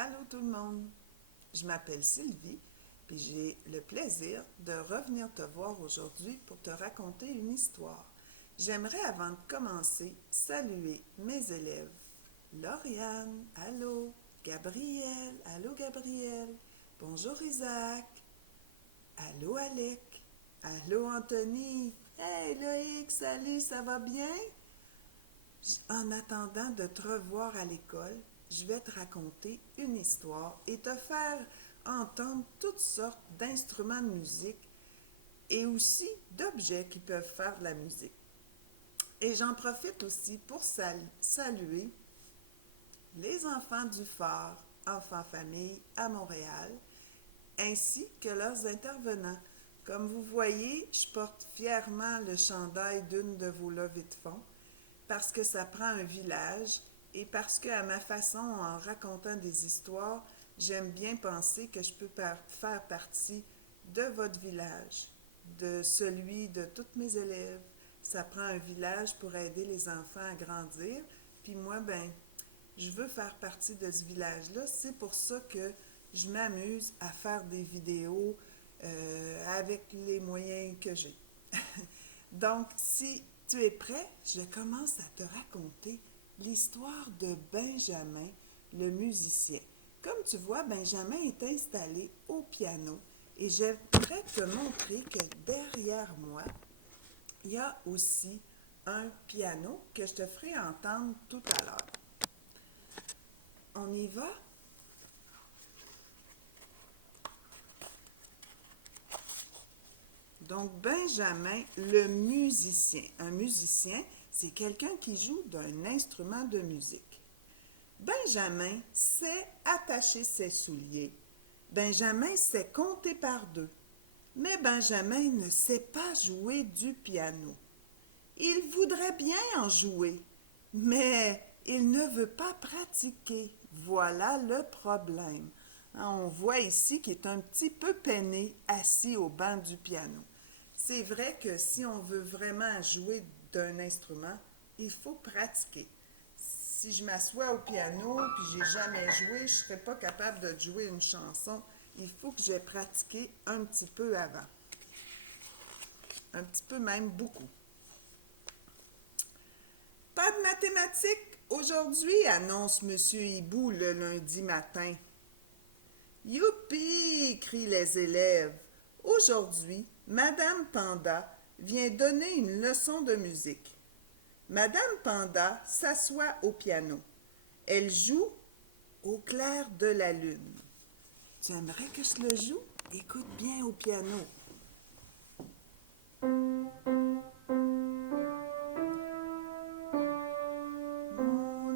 Allô tout le monde, je m'appelle Sylvie, puis j'ai le plaisir de revenir te voir aujourd'hui pour te raconter une histoire. J'aimerais avant de commencer saluer mes élèves. Lauriane, allô, Gabriel, allô Gabriel, bonjour Isaac, allô Alec, allô Anthony, hey Loïc, salut, ça va bien? En attendant de te revoir à l'école, je vais te raconter une histoire et te faire entendre toutes sortes d'instruments de musique et aussi d'objets qui peuvent faire de la musique. Et j'en profite aussi pour saluer les enfants du phare Enfants Famille à Montréal, ainsi que leurs intervenants. Comme vous voyez, je porte fièrement le chandail d'une de vos levées de fonds parce que ça prend un village et parce que à ma façon, en racontant des histoires, j'aime bien penser que je peux faire partie de votre village, de celui de tous mes élèves. Ça prend un village pour aider les enfants à grandir. Puis moi, ben, je veux faire partie de ce village-là. C'est pour ça que je m'amuse à faire des vidéos avec les moyens que j'ai. Donc, si tu es prêt, je commence à te raconter l'histoire de Benjamin, le musicien. Comme tu vois, Benjamin est installé au piano et j'aimerais te montrer que derrière moi, il y a aussi un piano que je te ferai entendre tout à l'heure. On y va? Donc, Benjamin, le musicien. Un musicien, c'est quelqu'un qui joue d'un instrument de musique. Benjamin sait attacher ses souliers. Benjamin sait compter par deux. Mais Benjamin ne sait pas jouer du piano. Il voudrait bien en jouer, mais il ne veut pas pratiquer. Voilà le problème. On voit ici qu'il est un petit peu peiné assis au banc du piano. C'est vrai que si on veut vraiment jouer d'un instrument, il faut pratiquer. Si je m'assois au piano puis j'ai jamais joué, je ne serais pas capable de jouer une chanson. Il faut que j'ai pratiqué un petit peu avant. Un petit peu même beaucoup. Pas de mathématiques aujourd'hui, annonce Monsieur Hibou le lundi matin. Youpi! Crient les élèves. Aujourd'hui, Madame Panda vient donner une leçon de musique. Madame Panda s'assoit au piano. Elle joue au clair de la lune. Tu aimerais que je le joue? Écoute bien au piano. Mon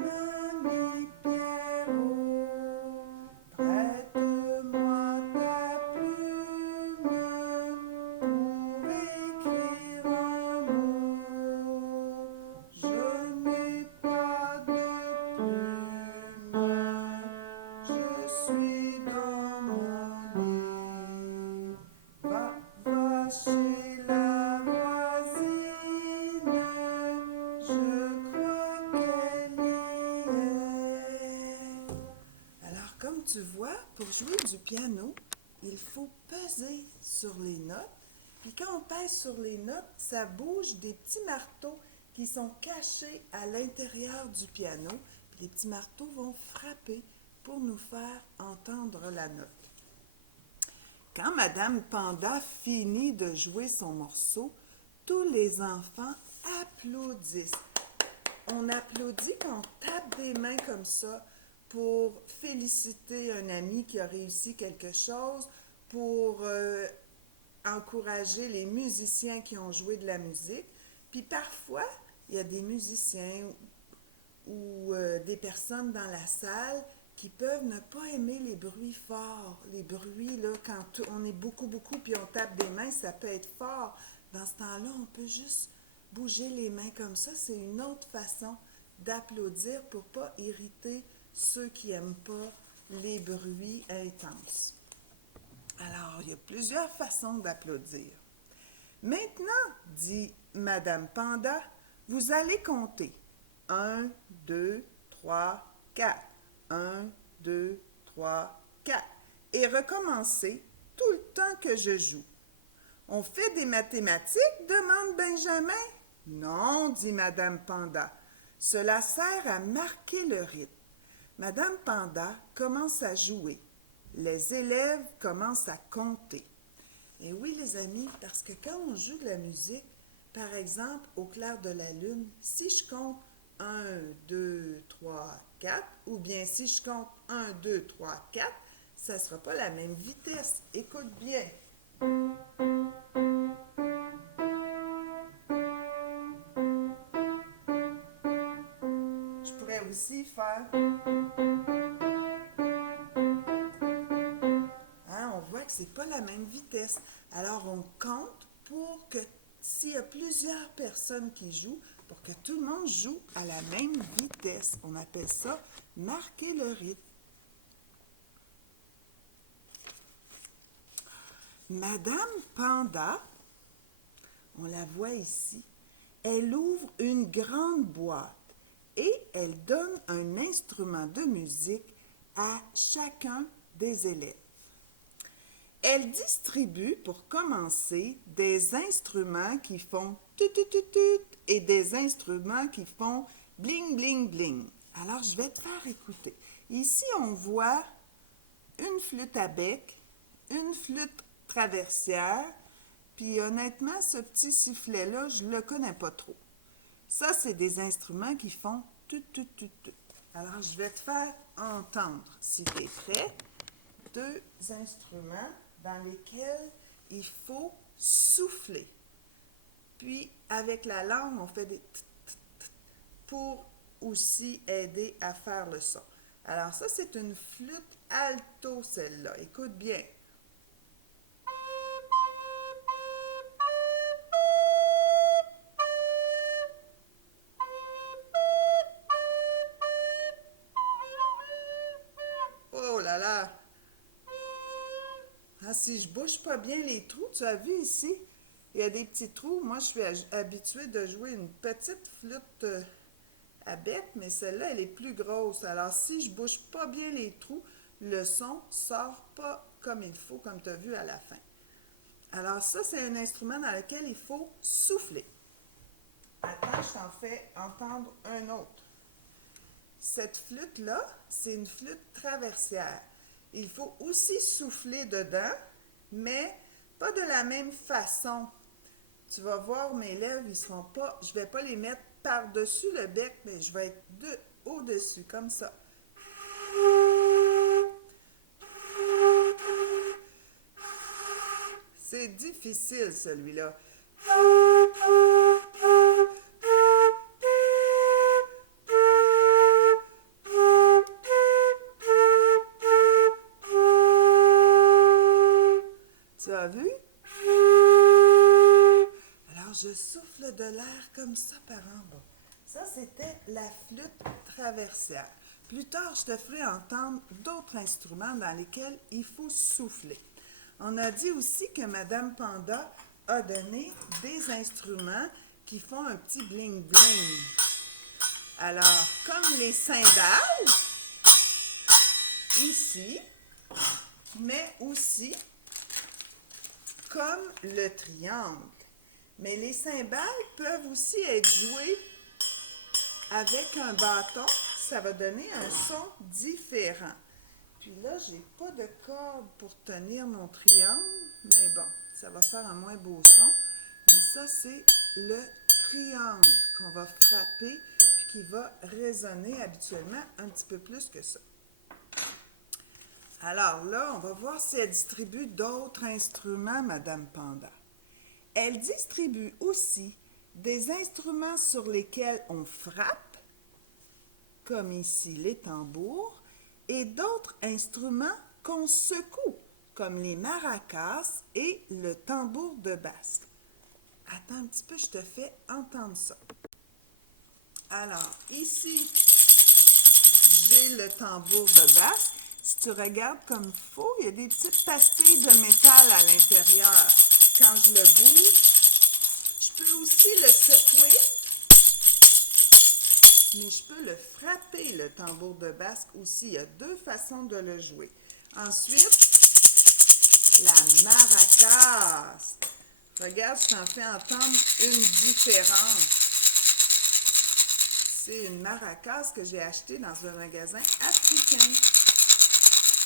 ami Pierrot, prête-moi ta plume pour écrire un mot. Je n'ai pas de plume, je suis dans mon lit. Va chez la voisine, je crois qu'elle y est. Alors, comme tu vois, pour jouer du piano, il faut peser sur les notes. Puis quand on pèse sur les notes, ça bouge des petits marteaux qui sont cachés à l'intérieur du piano. Puis les petits marteaux vont frapper pour nous faire entendre la note. Quand Madame Panda finit de jouer son morceau, tous les enfants applaudissent. On applaudit quand on tape des mains comme ça pour féliciter un ami qui a réussi quelque chose, pour encourager les musiciens qui ont joué de la musique. Puis parfois, il y a des musiciens ou des personnes dans la salle qui peuvent ne pas aimer les bruits forts. Les bruits, là, quand on est beaucoup, puis on tape des mains, ça peut être fort. Dans ce temps-là, on peut juste bouger les mains comme ça. C'est une autre façon d'applaudir pour ne pas irriter ceux qui n'aiment pas les bruits intenses. Alors, il y a plusieurs façons d'applaudir. Maintenant, dit Madame Panda, vous allez compter. 1, 2, 3, 4. 1, 2, 3, 4. Et recommencer tout le temps que je joue. On fait des mathématiques, demande Benjamin. Non, dit Madame Panda. Cela sert à marquer le rythme. Madame Panda commence à jouer. Les élèves commencent à compter. Et oui, les amis, parce que quand on joue de la musique, par exemple, au clair de la lune, si je compte 1, 2, 3, 4, ou bien si je compte 1, 2, 3, 4, ça ne sera pas la même vitesse. Écoute bien. Je pourrais aussi faire... Hein, on voit que c'est pas la même vitesse. Alors, on compte pour que, s'il y a plusieurs personnes qui jouent, pour que tout le monde joue à la même vitesse. On appelle ça marquer le rythme. Madame Panda, on la voit ici, elle ouvre une grande boîte et elle donne un instrument de musique à chacun des élèves. Elle distribue, pour commencer, des instruments qui font tut-tut-tut-tut et des instruments qui font bling-bling-bling. Alors, je vais te faire écouter. Ici, on voit une flûte à bec, une flûte traversière, puis honnêtement, ce petit sifflet-là, je ne le connais pas trop. Ça, c'est des instruments qui font tut-tut-tut-tut. Alors, je vais te faire entendre, si tu es prêt, deux instruments dans lesquels il faut souffler. Puis, avec la langue, on fait des t-t-t pour aussi aider à faire le son. Alors, ça, c'est une flûte alto, celle-là. Écoute bien. Oh là là! Ah, si je bouge pas bien les trous, tu as vu ici? Il y a des petits trous. Moi, je suis habituée de jouer une petite flûte à bec, mais celle-là, elle est plus grosse. Alors, si je bouge pas bien les trous, le son sort pas comme il faut, comme tu as vu à la fin. Alors, ça, c'est un instrument dans lequel il faut souffler. Attends, je t'en fais entendre un autre. Cette flûte-là, c'est une flûte traversière. Il faut aussi souffler dedans, mais pas de la même façon. Tu vas voir, mes lèvres, ils seront pas, je vais pas les mettre par-dessus le bec, mais je vais être au-dessus, comme ça. C'est difficile, celui-là. Tu as vu? Alors, je souffle de l'air comme ça par en bas. Ça, c'était la flûte traversière. Plus tard, je te ferai entendre d'autres instruments dans lesquels il faut souffler. On a dit aussi que Madame Panda a donné des instruments qui font un petit bling-bling. Alors, comme les cymbales, ici, mais aussi comme le triangle. Mais les cymbales peuvent aussi être jouées avec un bâton. Ça va donner un son différent. Puis là, j'ai pas de corde pour tenir mon triangle, mais bon, ça va faire un moins beau son. Mais ça, c'est le triangle qu'on va frapper puis qui va résonner habituellement un petit peu plus que ça. Alors là, on va voir si elle distribue d'autres instruments, Madame Panda. Elle distribue aussi des instruments sur lesquels on frappe, comme ici les tambours, et d'autres instruments qu'on secoue, comme les maracas et le tambour de basse. Attends un petit peu, je te fais entendre ça. Alors, ici, j'ai le tambour de basse. Si tu regardes comme il faut, il y a des petites pastilles de métal à l'intérieur. Quand je le bouge, je peux aussi le secouer mais je peux le frapper, le tambour de basque aussi. Il y a deux façons de le jouer. Ensuite, la maracas. Regarde, je t'en fais entendre une différence. C'est une maracas que j'ai achetée dans un magasin africain.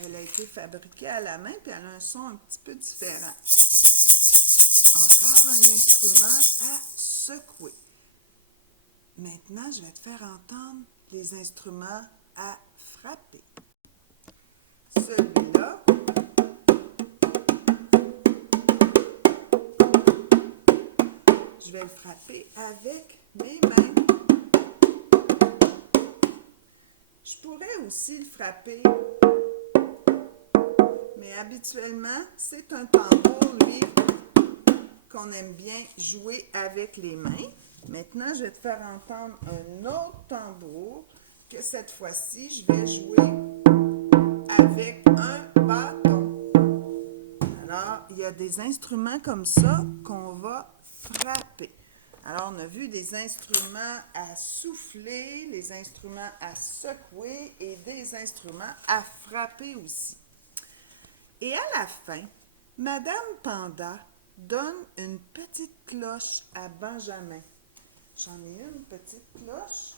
Elle a été fabriquée à la main, puis elle a un son un petit peu différent. Encore un instrument à secouer. Maintenant, je vais te faire entendre les instruments à frapper. Celui-là, je vais le frapper avec mes mains. Je pourrais aussi le frapper, mais habituellement, c'est un tambour, lui, qu'on aime bien jouer avec les mains. Maintenant, je vais te faire entendre un autre tambour que cette fois-ci, je vais jouer avec un bâton. Alors, il y a des instruments comme ça qu'on va frapper. Alors, on a vu des instruments à souffler, les instruments à secouer et des instruments à frapper aussi. Et à la fin, Madame Panda donne une petite cloche à Benjamin. J'en ai une petite cloche.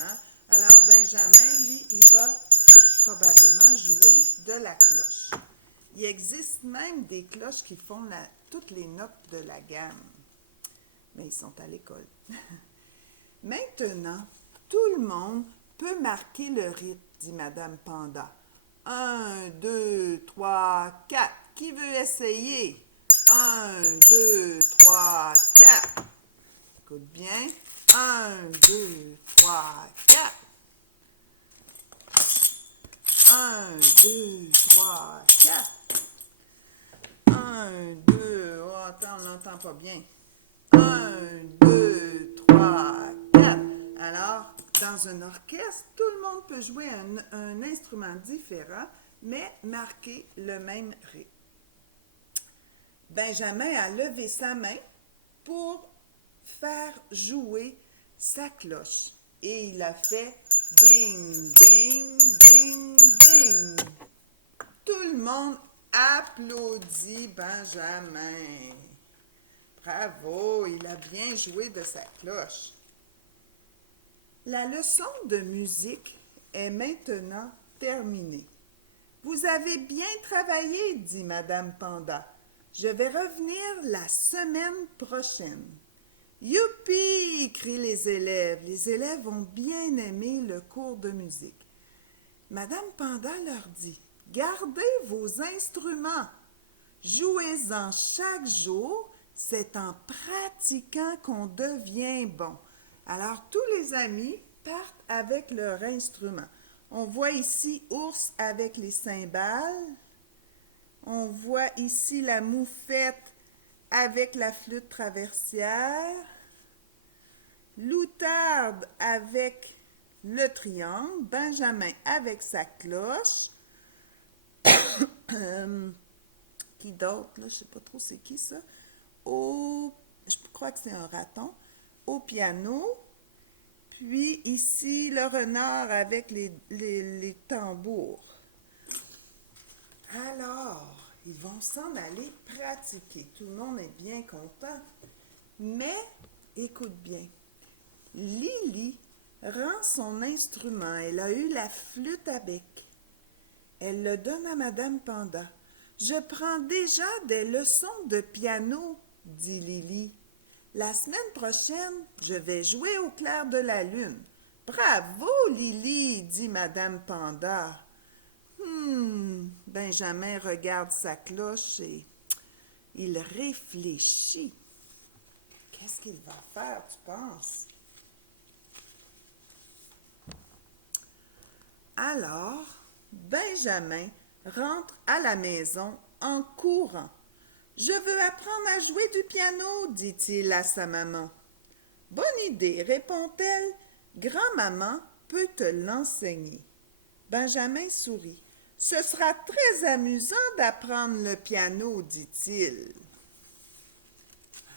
Hein? Alors, Benjamin, lui, il va probablement jouer de la cloche. Il existe même des cloches qui font toutes les notes de la gamme. Mais ils sont à l'école. Maintenant, tout le monde peut marquer le rythme, dit Madame Panda. 1, 2, 3, 4. Qui veut essayer? 1, 2, 3, 4. Écoute bien. 1, 2, 3, 4. 1, 2, 3, 4. 1, 2, oh, attends, on n'entend pas bien. 1, 2, 3, 4. Alors, dans un orchestre, tout le monde peut jouer un instrument différent, mais marquer le même rythme. Benjamin a levé sa main pour faire jouer sa cloche. Et il a fait ding, ding, ding, ding. Tout le monde applaudit Benjamin. Bravo, il a bien joué de sa cloche. La leçon de musique est maintenant terminée. Vous avez bien travaillé, dit Madame Panda. Je vais revenir la semaine prochaine. Youpi! Crient les élèves. Les élèves ont bien aimé le cours de musique. Madame Panda leur dit, gardez vos instruments. Jouez-en chaque jour. C'est en pratiquant qu'on devient bon. Alors, tous les amis partent avec leur instrument. On voit ici ours avec les cymbales. On voit ici la moufette avec la flûte traversière. L'outarde avec le triangle. Benjamin avec sa cloche. Qui d'autre, là? Je ne sais pas trop c'est qui ça. Je crois que c'est un raton. Au piano. Puis ici, le renard avec les tambours. Alors, ils vont s'en aller pratiquer. Tout le monde est bien content. Mais, écoute bien, Lily rend son instrument. Elle a eu la flûte à bec. Elle le donne à Madame Panda. Je prends déjà des leçons de piano, dit Lily. La semaine prochaine, je vais jouer au clair de la lune. Bravo, Lily, dit Madame Panda. Benjamin regarde sa cloche et il réfléchit. Qu'est-ce qu'il va faire, tu penses? Alors, Benjamin rentre à la maison en courant. Je veux apprendre à jouer du piano, dit-il à sa maman. Bonne idée, répond-elle. Grand-maman peut te l'enseigner. Benjamin sourit. Ce sera très amusant d'apprendre le piano, dit-il.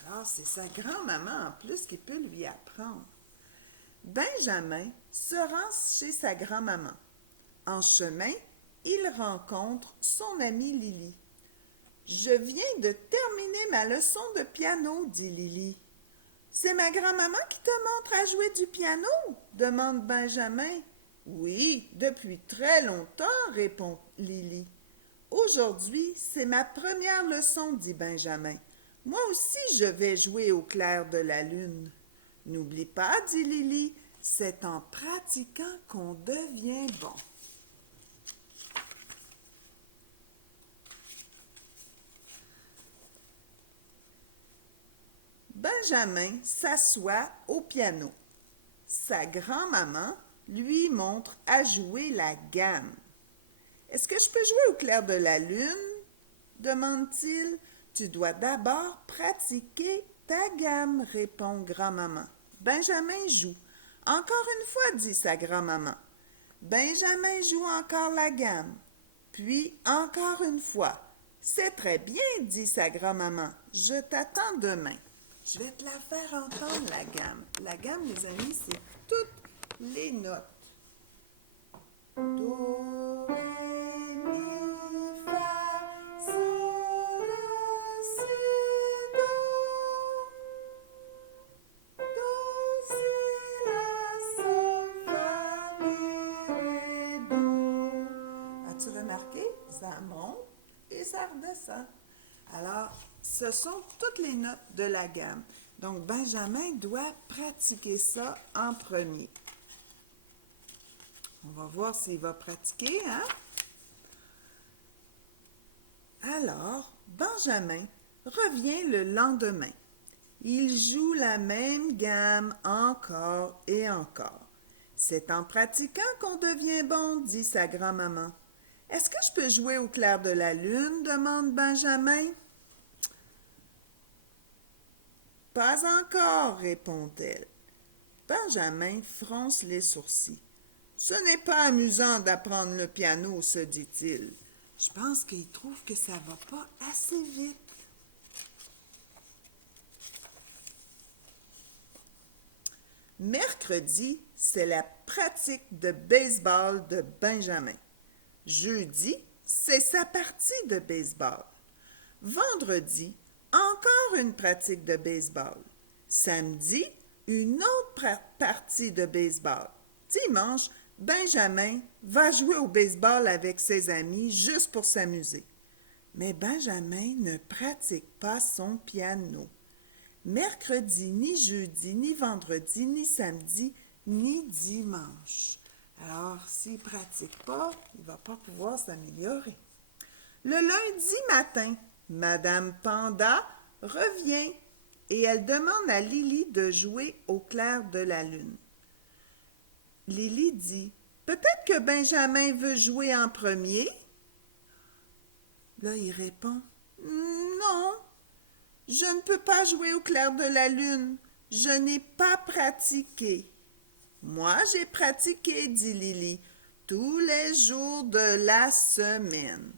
Alors, c'est sa grand-maman en plus qui peut lui apprendre. Benjamin se rend chez sa grand-maman. En chemin, il rencontre son amie Lily. « Je viens de terminer ma leçon de piano, dit Lily. « C'est ma grand-maman qui te montre à jouer du piano ?» demande Benjamin. « Oui, depuis très longtemps, répond Lily. « Aujourd'hui, c'est ma première leçon, dit Benjamin. « Moi aussi, je vais jouer au clair de la lune. »« N'oublie pas, dit Lily, c'est en pratiquant qu'on devient bon. » Benjamin s'assoit au piano. Sa grand-maman lui montre à jouer la gamme. « Est-ce que je peux jouer au clair de la lune ?» demande-t-il. « Tu dois d'abord pratiquer ta gamme, répond grand-maman. Benjamin joue. « Encore une fois, dit sa grand-maman. Benjamin joue encore la gamme. Puis encore une fois. « C'est très bien, dit sa grand-maman. Je t'attends demain. » Je vais te la faire entendre, la gamme. La gamme, les amis, c'est toutes les notes. Do, ré, mi, fa, sol, la, si, do. Do, si, la, sol, fa, mi, ré, do. As-tu remarqué? Ça monte et ça redescend. Alors, ce sont toutes les notes de la gamme. Donc, Benjamin doit pratiquer ça en premier. On va voir s'il va pratiquer, hein? Alors, Benjamin revient le lendemain. Il joue la même gamme encore et encore. C'est en pratiquant qu'on devient bon, dit sa grand-maman. Est-ce que je peux jouer au clair de la lune? Demande Benjamin. Pas encore, répond-elle. Benjamin fronce les sourcils. Ce n'est pas amusant d'apprendre le piano, se dit-il. Je pense qu'il trouve que ça va pas assez vite. Mercredi, c'est la pratique de baseball de Benjamin. Jeudi, c'est sa partie de baseball. Vendredi, encore une pratique de baseball. Samedi, une autre partie de baseball. Dimanche, Benjamin va jouer au baseball avec ses amis juste pour s'amuser. Mais Benjamin ne pratique pas son piano. Mercredi, ni jeudi, ni vendredi, ni samedi, ni dimanche. Alors, s'il ne pratique pas, il ne va pas pouvoir s'améliorer. Le lundi matin, Madame Panda revient et elle demande à Lily de jouer au clair de la lune. Lily dit « Peut-être que Benjamin veut jouer en premier? » Là, il répond « Non, je ne peux pas jouer au clair de la lune. Je n'ai pas pratiqué. »« Moi, j'ai pratiqué, dit Lily, tous les jours de la semaine. »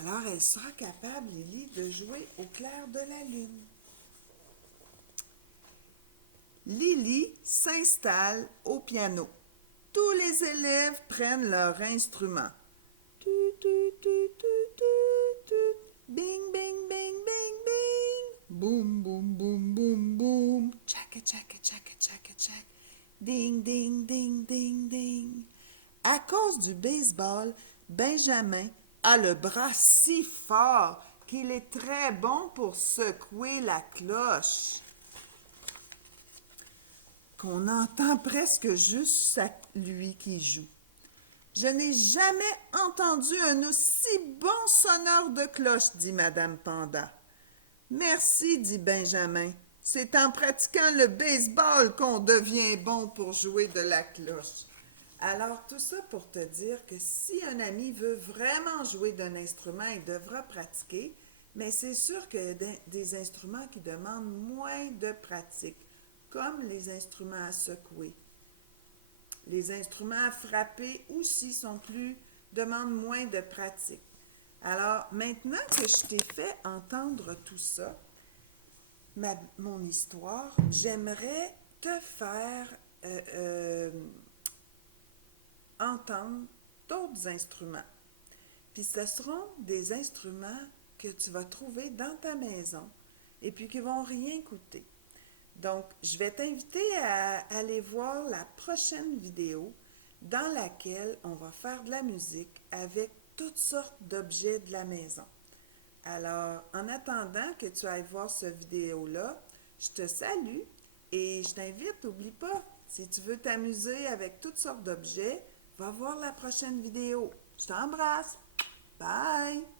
Alors, elle sera capable, Lily, de jouer au clair de la lune. Lily s'installe au piano. Tous les élèves prennent leur instrument. Tu, tu, tu, tu, tu, tu. Bing, bing, bing, bing, bing. Boum, boum, boum, boum, boum. Tchaka, tchaka, tchaka, tchaka, tchaka. Ding, ding, ding, ding, ding. À cause du baseball, Benjamin a le bras si fort qu'il est très bon pour secouer la cloche, qu'on entend presque juste lui qui joue. Je n'ai jamais entendu un aussi bon sonneur de cloche, dit Madame Panda. Merci, dit Benjamin. C'est en pratiquant le baseball qu'on devient bon pour jouer de la cloche. Alors, tout ça pour te dire que si un ami veut vraiment jouer d'un instrument, il devra pratiquer, mais c'est sûr que des instruments qui demandent moins de pratique, comme les instruments à secouer. Les instruments à frapper aussi demandent moins de pratique. Alors, maintenant que je t'ai fait entendre tout ça, mon histoire, j'aimerais te faire entendre d'autres instruments. Puis ce seront des instruments que tu vas trouver dans ta maison et puis qui vont rien coûter. Donc, je vais t'inviter à aller voir la prochaine vidéo dans laquelle on va faire de la musique avec toutes sortes d'objets de la maison. Alors, en attendant que tu ailles voir cette vidéo-là, je te salue et je t'invite, n'oublie pas, si tu veux t'amuser avec toutes sortes d'objets, va voir la prochaine vidéo. Je t'embrasse. Bye!